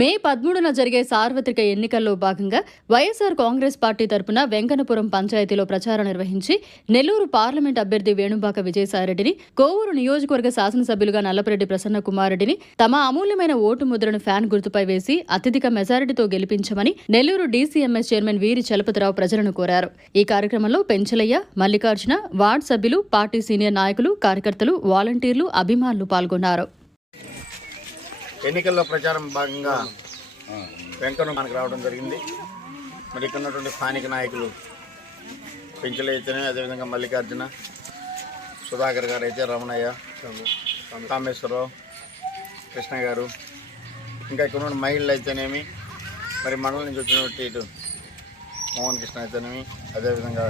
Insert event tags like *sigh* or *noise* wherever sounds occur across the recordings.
మే పదమూడున జరిగే సార్వత్రిక ఎన్నికల్లో భాగంగా వైఎస్ఆర్ కాంగ్రెస్ పార్టీ తరపున వెంకనపురం పంచాయతీలో ప్రచారం నిర్వహించి నెల్లూరు పార్లమెంట్ అభ్యర్థి వేణుబాక విజయసాయిరెడ్డిని కోవూరు నియోజకవర్గ శాసనసభ్యులుగా నల్లపరెడ్డి ప్రసన్న కుమారెడ్డిని తమ అమూల్యమైన ఓటు ముద్రను ఫ్యాన్ గుర్తుపై వేసి అత్యధిక మెజారిటీతో గెలిపించమని నెల్లూరు డీసీఎంఎస్ చైర్మన్ వీరి చలపతిరావు ప్రజలను కోరారు. ఈ కార్యక్రమంలో పెంచలయ్య మల్లికార్జున వార్డు సభ్యులు పార్టీ సీనియర్ నాయకులు కార్యకర్తలు వాలంటీర్లు అభిమానులు పాల్గొన్నారు. ఎన్నికల్లో ప్రచారం భాగంగా వెంకన్న మనకు రావడం జరిగింది. మరి ఇక్కడ ఉన్నటువంటి స్థానిక నాయకులు పెంచలైతేనే అదేవిధంగా మల్లికార్జున సుధాకర్ గారు అయితే రమణయ్య కామేశ్వరరావు కృష్ణ గారు. ఇంకా ఇక్కడ ఉన్న మహిళలు అయితేనేమి మరి మండలం నుంచి వచ్చినటువంటి ఇటు మోహన్ కృష్ణ అయితేనేమి అదేవిధంగా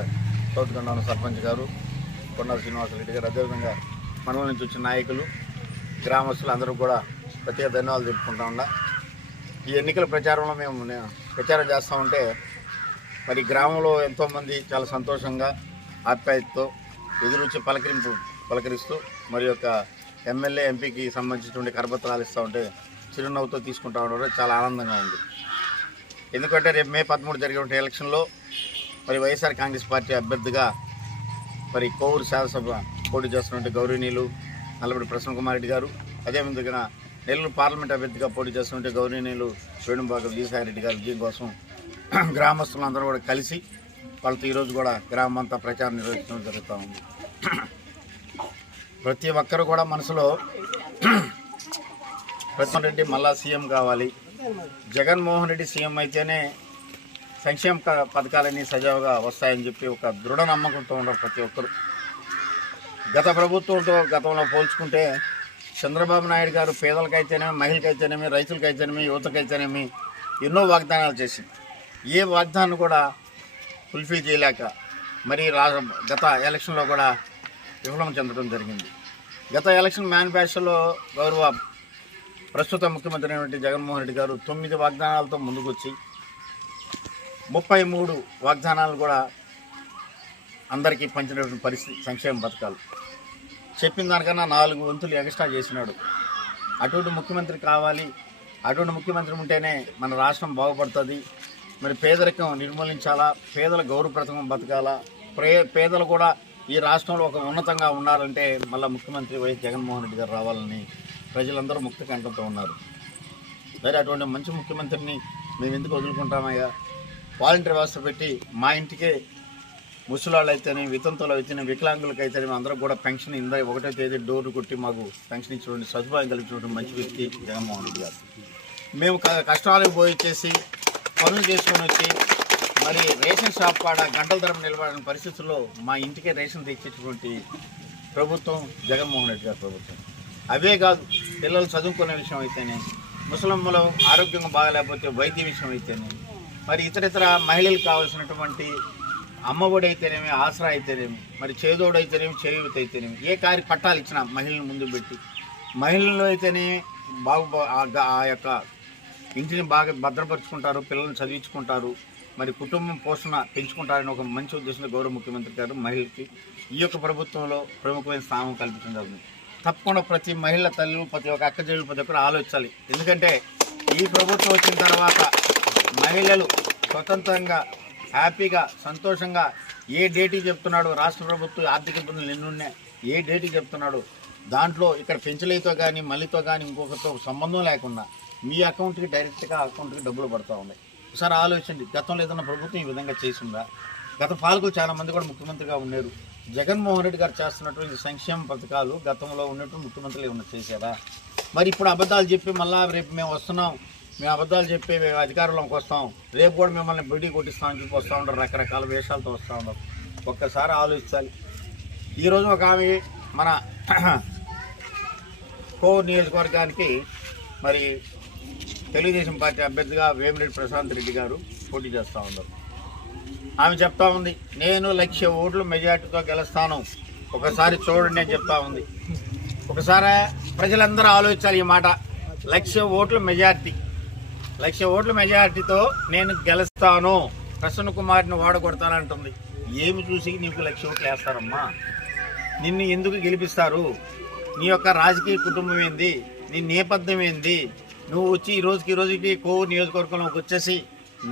చౌతుకొండ సర్పంచ్ గారు కొండ శ్రీనివాసరెడ్డి గారు అదేవిధంగా మండలం నుంచి వచ్చిన నాయకులు గ్రామస్తులు అందరూ కూడా ప్రత్యేక ధన్యవాదాలు చెప్పుకుంటా ఉన్నా. ఈ ఎన్నికల ప్రచారంలో మేము ప్రచారం చేస్తూ ఉంటే మరి గ్రామంలో ఎంతోమంది చాలా సంతోషంగా ఆప్యాయతతో ఎదురుచి పలకరింపు పలకరిస్తూ మరి యొక్క ఎమ్మెల్యే ఎంపీకి సంబంధించినటువంటి కరపత్రాలు ఇస్తూ ఉంటే చిరునవ్వుతో తీసుకుంటా ఉండడం చాలా ఆనందంగా ఉంది. ఎందుకంటే రేపు మే పదమూడు జరిగినటువంటి ఎలక్షన్లో మరి వైఎస్ఆర్ కాంగ్రెస్ పార్టీ అభ్యర్థిగా మరి కోవూరు శాసనసభ పోటీ చేస్తున్నటువంటి గౌరవనీయులు నల్లబడి ప్రసన్న కుమార్ రెడ్డి గారు అదేవిధంగా నెల్లూరు పార్లమెంట్ అభ్యర్థిగా పోటీ చేస్తుంటే గౌరవనీయులు వేణుబాక విజయసాయిరెడ్డి గారి విజయం కోసం *clears throat* గ్రామస్తులందరూ కూడా కలిసి వాళ్ళతో ఈరోజు కూడా గ్రామం అంతా ప్రచారం నిర్వహించడం జరుగుతూ ఉంది. *clears throat* ప్రతి ఒక్కరు కూడా మనసులో *clears throat* ప్రసన్న రెడ్డి మళ్ళా సీఎం కావాలి. జగన్మోహన్ రెడ్డి సీఎం అయితేనే సంక్షేమ పథకాలన్నీ సజావుగా వస్తాయని చెప్పి ఒక దృఢ నమ్మకంతో ఉన్నారు ప్రతి ఒక్కరు. గత ప్రభుత్వంతో గతంలో పోల్చుకుంటే చంద్రబాబు నాయుడు గారు పేదలకైతేనేమి మహిళకైతేనేమి రైతులకైతేనేమి యువతకైతేనేమి ఎన్నో వాగ్దానాలు చేసింది. ఏ వాగ్దానం కూడా ఫుల్ఫిల్ చేయలేక మరి గత ఎలక్షన్లో కూడా విఫలం చెందడం జరిగింది. గత ఎలక్షన్ మేనిఫెస్టోలో గౌరవ ప్రస్తుత ముఖ్యమంత్రి అయినటువంటి జగన్మోహన్ రెడ్డి గారు తొమ్మిది వాగ్దానాలతో ముందుకొచ్చి ముప్పై మూడు వాగ్దానాలు కూడా అందరికీ పంచినటువంటి పరిస్థితి సంక్షేమ పథకాలు. చెప్పిన దానికన్నా నాలుగు వంతులు ఎక్స్ట్రా చేసినాడు. అటువంటి ముఖ్యమంత్రి కావాలి. అటువంటి ముఖ్యమంత్రి ఉంటేనే మన రాష్ట్రం బాగుపడుతుంది. మరి పేదరికం నిర్మూలించాలా? పేదల గౌరవప్రథమం బతకాలా? ప్రే పేదలు కూడా ఈ రాష్ట్రంలో ఒక ఉన్నతంగా ఉండాలంటే మళ్ళీ ముఖ్యమంత్రి వైఎస్ జగన్మోహన్ రెడ్డి గారు రావాలని ప్రజలందరూ ముక్త కంఠంతో ఉన్నారు. మరి అటువంటి మంచి ముఖ్యమంత్రిని మేము ఎందుకు వదులుకుంటామయ్యా? వాలంటీర్ వ్యవస్థ పెట్టి మా ఇంటికే ముసలాళ్ళు అయితేనే వితంతులు అయితేనే వికలాంగులకు అయితేనే అందరూ కూడా పెన్షన్ ఇందా ఒకటో తేదీ డోర్ కొట్టి మాకు పెన్షన్ ఇచ్చినటువంటి సదుపాయం కల్పించినటువంటి మంచి వ్యక్తి జగన్మోహన్ రెడ్డి గారు. మేము కష్టాలకు పోయి చేసి పనులు చేసుకొని వచ్చి మరి రేషన్ షాప్ కాడ గంటల ధర నిలబడిన పరిస్థితుల్లో మా ఇంటికే రేషన్ తెచ్చేటువంటి ప్రభుత్వం జగన్మోహన్ రెడ్డి గారి ప్రభుత్వం. అవే కాదు పిల్లలు చదువుకునే విషయం అయితేనే ముసలమ్మలు ఆరోగ్యంగా బాగాలేకపోతే వైద్య విషయం అయితేనే మరి ఇతర ఇతర మహిళలకు కావాల్సినటువంటి అమ్మఒడైతేనేమి ఆసరా అయితేనేమి మరి చేదోడు అయితేనేమి చేయూత అయితేనేమి ఏ కార్య పట్టాలు ఇచ్చిన మహిళలను ముందు పెట్టి మహిళలు అయితేనే బాగు ఆ ఆ యొక్క ఇంటిని బాగా భద్రపరుచుకుంటారు పిల్లల్ని చదివించుకుంటారు మరి కుటుంబం పోషణ పెంచుకుంటారని ఒక మంచి ఉద్దేశంలో గౌరవ ముఖ్యమంత్రి గారు మహిళకి ఈ యొక్క ప్రభుత్వంలో ప్రముఖమైన స్థానం కల్పించడం జరిగింది. తప్పకుండా ప్రతి మహిళ తల్లి ప్రతి ఒక్క అక్క చెల్లెలు ప్రతి ఒక్కరు ఆలోచించాలి. ఎందుకంటే ఈ ప్రభుత్వం వచ్చిన తర్వాత మహిళలు స్వతంత్రంగా హ్యాపీగా సంతోషంగా ఏ డేట్కి చెప్తున్నాడు రాష్ట్ర ప్రభుత్వం ఆర్థిక ఇబ్బందులు ఎన్నున్నాయి ఏ డేట్కి చెప్తున్నాడు దాంట్లో ఇక్కడ పెంచలేతో కానీ మళ్ళీతో కానీ ఇంకొకరితో సంబంధం లేకుండా మీ అకౌంట్కి డైరెక్ట్గా అకౌంట్కి డబ్బులు పడుతూ ఉన్నాయి. ఒకసారి ఆలోచించండి గతంలో ఏదైనా ప్రభుత్వం ఈ విధంగా చేసిందా? గత పాలకులు చాలా మంది కూడా ముఖ్యమంత్రిగా ఉన్నారు. జగన్మోహన్ రెడ్డి గారు చేస్తున్నటువంటి సంక్షేమ పథకాలు గతంలో ఉన్నట్టు ముఖ్యమంత్రులు ఏమన్నా చేశారా? మరి ఇప్పుడు అబద్ధాలు చెప్పి మళ్ళా రేపు మేము వస్తున్నాం మేము అబద్ధాలు చెప్పి మేము అధికారంలోకి వస్తాం. రేపు కూడా మిమ్మల్ని బిడి కొట్టిస్తాం చెప్పి వస్తూ ఉంటారు. రకరకాల వేషాలతో వస్తూ ఉంటారు. ఒక్కసారి ఆలోచించాలి. ఈరోజు ఒక ఆమె మన *clears throat* కోవూరు నియోజకవర్గానికి మరి తెలుగుదేశం పార్టీ అభ్యర్థిగా వేమిరెడ్డి ప్రశాంత్ రెడ్డి గారు పోటీ చేస్తూ ఉన్నారు. ఆమె చెప్తా ఉంది నేను లక్ష ఓట్లు మెజార్టీతో గెలుస్తాను. ఒకసారి చూడండి అని చెప్తా ఉంది. ఒకసారి ప్రజలందరూ ఆలోచించాలి ఈ మాట. లక్ష ఓట్లు మెజార్టీ. లక్ష ఓట్ల మెజార్టీతో నేను గెలుస్తాను. ప్రసన్న కుమార్ని వాడగొడతానంటుంది. ఏమి చూసి నీకు లక్ష ఓట్లు వేస్తారమ్మా? నిన్ను ఎందుకు గెలిపిస్తారు? నీ యొక్క రాజకీయ కుటుంబం ఏంది? నీ నేపథ్యం ఏంది? నువ్వు వచ్చి ఈ రోజుకి ఈ రోజుకి కోవూరు నియోజకవర్గంలోకి వచ్చేసి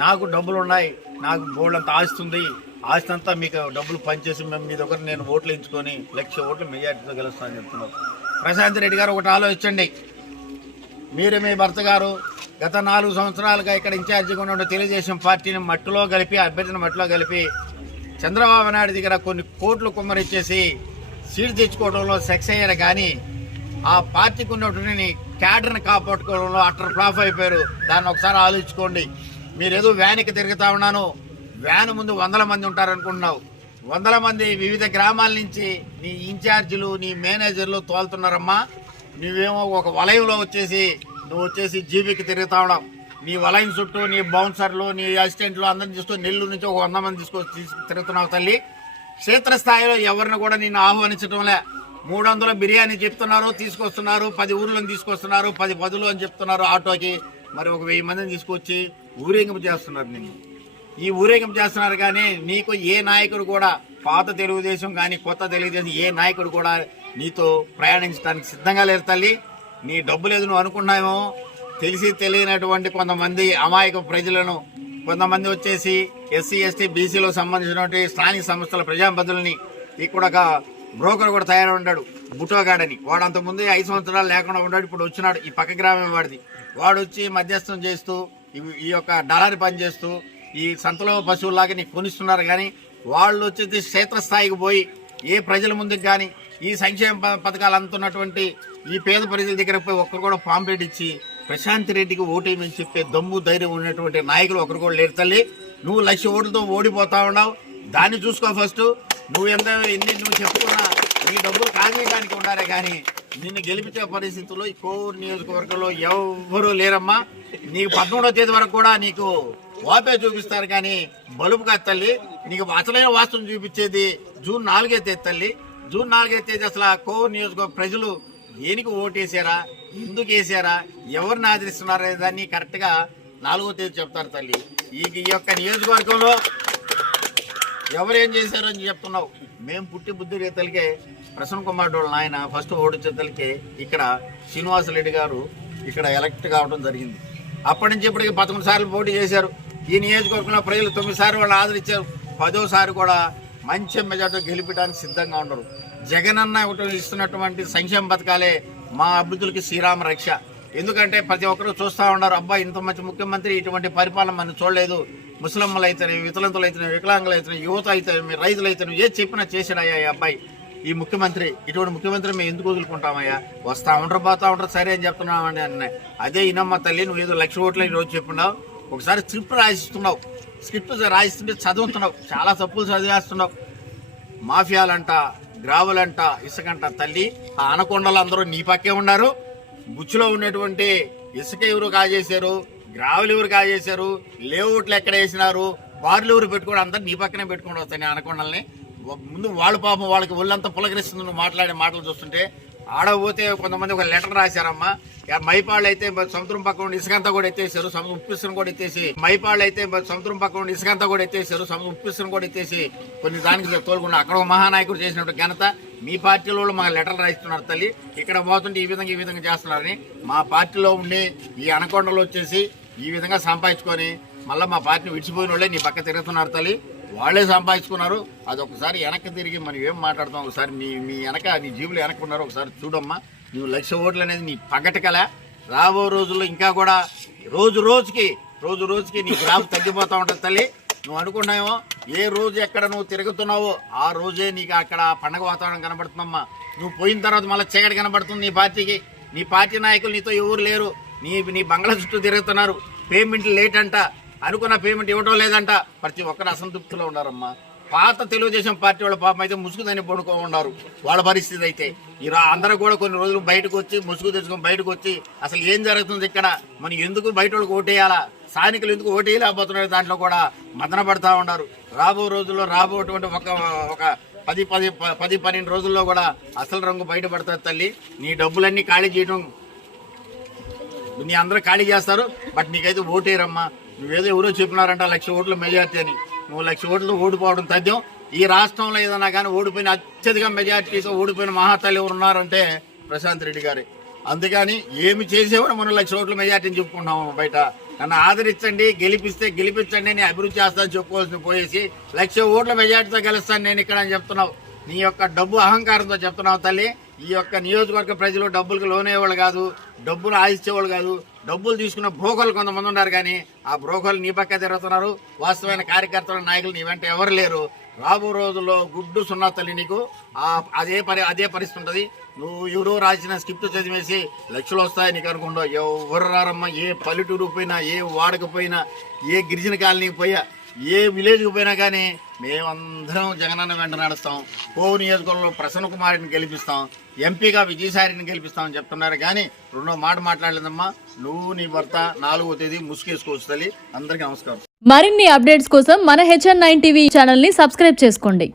నాకు డబ్బులు ఉన్నాయి నాకు బోర్డు అంతా ఆస్తుంది ఉంది. ఆస్తి అంతా మీకు డబ్బులు పనిచేసి మేము మీ దగ్గర నేను ఓట్లు ఎంచుకొని లక్ష ఓట్లు మెజార్టీతో గెలుస్తానని చెప్తున్నారు ప్రశాంత్ రెడ్డి గారు ఒకటి ఆలోచించండి. మీరు మీ భర్త గారు గత నాలుగు సంవత్సరాలుగా ఇక్కడ ఇన్ఛార్జిగా ఉన్న తెలుగుదేశం పార్టీని మట్టిలో కలిపి అభ్యర్థిని మట్టిలో కలిపి చంద్రబాబు నాయుడు దగ్గర కొన్ని కోట్లు కుమ్మరిచ్చేసి సీట్ తెచ్చుకోవడంలో సక్సెస్ అయ్యారు. కానీ ఆ పార్టీకి ఉన్నటువంటి క్యాడర్ని కాపాడుకోవడంలో అట్టర్ ఫ్లాప్ అయిపోయారు. దాన్ని ఒకసారి ఆలోచించుకోండి. మీరు ఏదో వ్యాన్కి తిరుగుతా ఉన్నాను. వ్యాన్ ముందు వందల మంది ఉంటారనుకుంటున్నావు. వందల మంది వివిధ గ్రామాల నుంచి నీ ఇన్ఛార్జీలు నీ మేనేజర్లు తోలుతున్నారమ్మా. నువ్వేమో ఒక వలయంలో వచ్చేసి నువ్వు వచ్చేసి జీబీకి తిరుగుతావడం నీ వలయం చుట్టూ నీ బౌన్సర్లు నీ అసిస్టెంట్లు అందరిని తీసుకొని నెల్లూరు నుంచి ఒక వంద మంది తీసుకొచ్చి తిరుగుతున్నావు తల్లి. క్షేత్రస్థాయిలో ఎవరిని కూడా నిన్ను ఆహ్వానించడంలే మూడు వందల బిర్యానీ చెప్తున్నారు తీసుకొస్తున్నారు పది ఊర్లను తీసుకొస్తున్నారు పది పదులు అని చెప్తున్నారు ఆటోకి. మరి ఒక వెయ్యి మందిని తీసుకొచ్చి ఊరేగింపు చేస్తున్నారు నిన్ను. ఈ ఊరేగింపు చేస్తున్నారు కానీ నీకు ఏ నాయకుడు కూడా పాత తెలుగుదేశం కానీ కొత్త తెలుగుదేశం ఏ నాయకుడు కూడా నీతో ప్రయాణించడానికి సిద్ధంగా లేరు తల్లి. నీ డబ్బు లేదు నువ్వు అనుకున్నామో తెలిసి తెలియనటువంటి కొంతమంది అమాయక ప్రజలను కొంతమంది వచ్చేసి ఎస్సీ ఎస్టీ బీసీలో సంబంధించినటువంటి స్థానిక సంస్థల ప్రజాపతులని ఇక్కడ ఒక బ్రోకర్ కూడా తయారై ఉంటాడు బుటోగాడని వాడు అంతకుముందు ముందు ఐదు సంవత్సరాలు లేకుండా ఉన్నాడు ఇప్పుడు వచ్చినాడు ఈ పక్క గ్రామం వాడిది. వాడు వచ్చి మధ్యస్థం చేస్తూ ఈ యొక్క డాలర్ పని చేస్తూ ఈ సంతలో పశువుల్లాగా నీకు కొనిస్తున్నారు కానీ వాళ్ళు వచ్చేసి క్షేత్రస్థాయికి పోయి ఏ ప్రజల ముందుకు కానీ ఈ సంక్షేమ ప- పథకాలు అందుతున్నటువంటి ఈ పేద ప్రజల దగ్గర పోయి ఒక్కరు కూడా పాంప్లెట్ ఇచ్చి ప్రశాంత్ రెడ్డికి ఓటేయమని చెప్పే దమ్ము ధైర్యం ఉన్నటువంటి నాయకులు ఒకరు కూడా లేరు తల్లి. నువ్వు లక్ష ఓట్లతో ఓడిపోతా ఉన్నావు. దాన్ని చూసుకో ఫస్ట్. నువ్వు ఎంత ఎన్ని నువ్వు చెప్పుకున్నా నీ డబ్బులు కాజేయడానికి ఉండారే కానీ నిన్ను గెలిపించే పరిస్థితుల్లో ఈ కోవూరు నియోజకవర్గంలో ఎవరు లేరమ్మా. నీకు పదమూడో తేదీ వరకు కూడా నీకు వాపే చూపిస్తారు కానీ బలుపు కాదు తల్లి. నీకు అసలైన వాస్తవం చూపించేది జూన్ నాలుగే తేదీ తల్లి. జూన్ నాలుగే తేదీ అసలు ఆ కోవూరు నియోజకవర్గ ప్రజలు దేనికి ఓటేసారా ఎందుకు వేసారా ఎవరిని ఆదరిస్తున్నారా దాన్ని కరెక్ట్గా నాలుగో తేదీ చెప్తారు తల్లి. ఈ యొక్క నియోజకవర్గంలో ఎవరేం చేశారని చెప్తున్నావు. మేము పుట్టి బుద్ధి రీతలకే ప్రసన్న కుమార్ వాళ్ళ నాయన ఫస్ట్ ఓడించేతలకే ఇక్కడ శ్రీనివాసరెడ్డి గారు ఇక్కడ ఎలక్ట్ కావడం జరిగింది. అప్పటి నుంచి ఇప్పటికి పదకొండు సార్లు పోటీ చేశారు. ఈ నియోజకవర్గంలో ప్రజలు తొమ్మిది సార్లు వాళ్ళు ఆదరించారు. పదోసారి కూడా మంచి మెజార్టీ గెలిపించడానికి సిద్ధంగా ఉన్నారు. జగనన్న ఒకటి ఇస్తున్నటువంటి సంక్షేమ పథకాలే మా అభివృద్ధులకి శ్రీరామ రక్ష. ఎందుకంటే ప్రతి ఒక్కరు చూస్తూ ఉన్నారు అబ్బా ఇంత మంచి ముఖ్యమంత్రి ఇటువంటి పరిపాలన మనం చూడలేదు. ముస్లింలు అయితేనే వితలంతులు అయితేనే వికలాంగులు అయితేనే యువత అయితేనే రైతులు అయితేనే ఏది చెప్పినా చేశాడయ్యా ఈ అబ్బాయి. ఈ ముఖ్యమంత్రి ఇటువంటి ముఖ్యమంత్రి మేము ఎందుకు వదులుకుంటామయ్యా? వస్తా ఉంటారు పోతా ఉంటారు సరే అని చెప్తున్నామండి అన్న అదే ఇనమ్మ తల్లి నువ్వు ఏదో లక్ష ఓట్లు ఈ రోజు చెప్పినావు. ఒకసారి స్క్రిప్ట్ రాసిస్తున్నావు స్క్రిప్ట్ రాయిస్తుంటే చదువుతున్నావు. చాలా తప్పులు చదివేస్తున్నావు. మాఫియాలంట గ్రావులంట ఇసుకంట తల్లి ఆ అనకొండలు అందరూ నీ పక్కే ఉన్నారు. బుచ్చులో ఉన్నటువంటి ఇసుక ఎవరు కాజేశారు? గ్రావులు ఎవరు కాజేశారు? లేఅవుట్లు ఎక్కడ వేసినారు? బార్లు ఎవరు పెట్టుకోవడం అంతా నీ పక్కనే పెట్టుకోవడం వస్తాయి అనకొండల్ని ముందు వాళ్ళ పాపం వాళ్ళకి ఒళ్ళంతా పులకరిస్తుంది నువ్వు మాట్లాడే మాటలు చూస్తుంటే ఆడపోతే కొంతమంది ఒక లెటర్ రాశారమ్మా. మైపాళ్ళు అయితే సముద్రం పక్కన ఉండి ఇసుకంతా కూడా ఎత్తేసారు. సముద్రం ఉప్పిస్తుని కూడా ఎత్తేసి మైపాళ్ళు అయితే సముద్రం పక్క ఉండి ఇసుకంతా కూడా ఎత్తేసారు. సముద్రం ఉప్పిస్తుని కూడా ఎత్తేసి కొన్ని దానికి తోలుకున్నారు అక్కడ ఒక మహానాయకుడు చేసినట్టు ఘనత. మీ పార్టీలో వాళ్ళు మాకు లెటర్లు రాయిస్తున్నారు తల్లి. ఇక్కడ పోతుంటే ఈ విధంగా ఈ విధంగా చేస్తున్నారని మా పార్టీలో ఉండి ఈ అనకొండలు వచ్చేసి ఈ విధంగా సంపాదించుకొని మళ్ళీ మా పార్టీని విడిచిపోయిన వాళ్ళే నీ పక్క తిరుగుతున్నారు తల్లి. వాళ్ళే సంపాదించుకున్నారు. అది ఒకసారి వెనక్కి తిరిగి మనం ఏం మాట్లాడతాం ఒకసారి నీ మీ వెనక నీ జీవులు వెనక్కి ఉన్నారు. ఒకసారి చూడమ్మా. నువ్వు లక్ష ఓట్లు అనేది నీ పగటకల. రాబో రోజుల్లో ఇంకా కూడా రోజు రోజుకి రోజు రోజుకి నీ గ్రాఫ్ తగ్గిపోతూ ఉంటుంది తల్లి. నువ్వు అనుకున్నావో ఏ రోజు ఎక్కడ నువ్వు తిరుగుతున్నావో ఆ రోజే నీకు అక్కడ పండగ వాతావరణం కనబడుతుందమ్మా. నువ్వు పోయిన తర్వాత మళ్ళీ చీకటి కనబడుతుంది నీ పార్టీకి. నీ పార్టీ నాయకులు నీతో ఎవరు లేరు. నీ నీ బంగ్లా చుట్టూ తిరుగుతున్నారు. పేమెంట్ లేట్ అంట అనుకున్న పేమెంట్ ఇవ్వడం లేదంట. ప్రతి ఒక్కరు అసంతృప్తిలో ఉన్నారమ్మా. పాత తెలుగుదేశం పార్టీ వాళ్ళ పాపం అయితే ముసుగుదని పడుకో ఉన్నారు వాళ్ళ పరిస్థితి అయితే. ఇలా అందరూ కూడా కొన్ని రోజులు బయటకు వచ్చి ముసుగు తెచ్చుకొని బయటకు వచ్చి అసలు ఏం జరుగుతుంది ఇక్కడ? మనం ఎందుకు బయట వాళ్ళకి ఓటేయాలా? స్థానికులు ఎందుకు ఓటేయలేకపోతున్నారు దాంట్లో కూడా మదన పడతా ఉన్నారు. రాబో రోజుల్లో రాబోటువంటి ఒక ఒక పది పది పది పన్నెండు రోజుల్లో కూడా అసలు రంగు బయటపడుతుంది తల్లి. నీ డబ్బులన్నీ ఖాళీ చేయడం నీ అందరూ ఖాళీ చేస్తారు బట్ నీకైతే ఓటేరమ్మా. నువ్వేదో ఎవరో చెప్పినారంట లక్ష ఓట్ల మెజార్టీ అని. నువ్వు లక్ష ఓట్లు ఓడిపోవడం తథ్యం. ఈ రాష్ట్రంలో ఏదైనా కానీ ఓడిపోయిన అత్యధిక మెజార్టీతో ఓడిపోయిన మహాతల్లి ఎవరు ఉన్నారంటే ప్రశాంత్ రెడ్డి గారి. అందుకని ఏమి చేసేవాడు మనం లక్ష ఓట్ల మెజార్టీని చెప్పుకుంటున్నాము బయట. నన్ను ఆదరించండి గెలిపిస్తే గెలిపించండి నేను అభివృద్ధి చేస్తాను చెప్పుకోవాల్సిన పోయేసి లక్ష ఓట్ల మెజార్టీతో గెలుస్తాను నేను ఇక్కడ అని చెప్తున్నావు. నీ యొక్క డబ్బు అహంకారంతో చెప్తున్నావు తల్లి. ఈ యొక్క నియోజకవర్గ ప్రజలు డబ్బులకు లోనేవాళ్ళు కాదు డబ్బులు ఆశించేవాళ్ళు కాదు. డబ్బులు తీసుకున్న బ్రోకర్లు కొంతమంది ఉన్నారు కానీ ఆ బ్రోకర్లు నీ పక్క తిరుగుతున్నారు. వాస్తవమైన కార్యకర్తల నాయకులు నీ వెంట ఎవరు లేరు. రాబో రోజుల్లో గుడ్డు సున్నా తల్లి నీకు. అదే పరి అదే పరిస్థితి ఉంటుంది. నువ్వు ఎవరో రాసిన స్క్రిప్ట్ చదివేసి లక్షలు వస్తాయి నీకు అనుకుంటావు. ఎవరు రారమ్మా? ఏ పల్లెటూరు పోయినా ఏ వాడకపోయినా ఏ గిరిజన కాలనీకి పోయా ఏ విలేజ్కి పోయినా కానీ మేమందరం జగనన్న వెంట నడుస్తాం. కోవు నియోజకవర్గంలో ప్రసన్న కుమారిని గెలిపిస్తాం. ఎంపీగా విజయసాయిని గెలిపిస్తామని చెప్తున్నారు. కానీ రెండో మాట మాట్లాడలేదమ్మా. నువ్వు నీ భర్త నాలుగో తేదీ ముసుకేసుకోవచ్చు తల్లి. అందరికీ నమస్కారం. మరిన్ని అప్డేట్స్ కోసం మన హెచ్ఎన్ నైన్ టీవీ ఛానల్ని సబ్స్క్రైబ్ చేసుకోండి.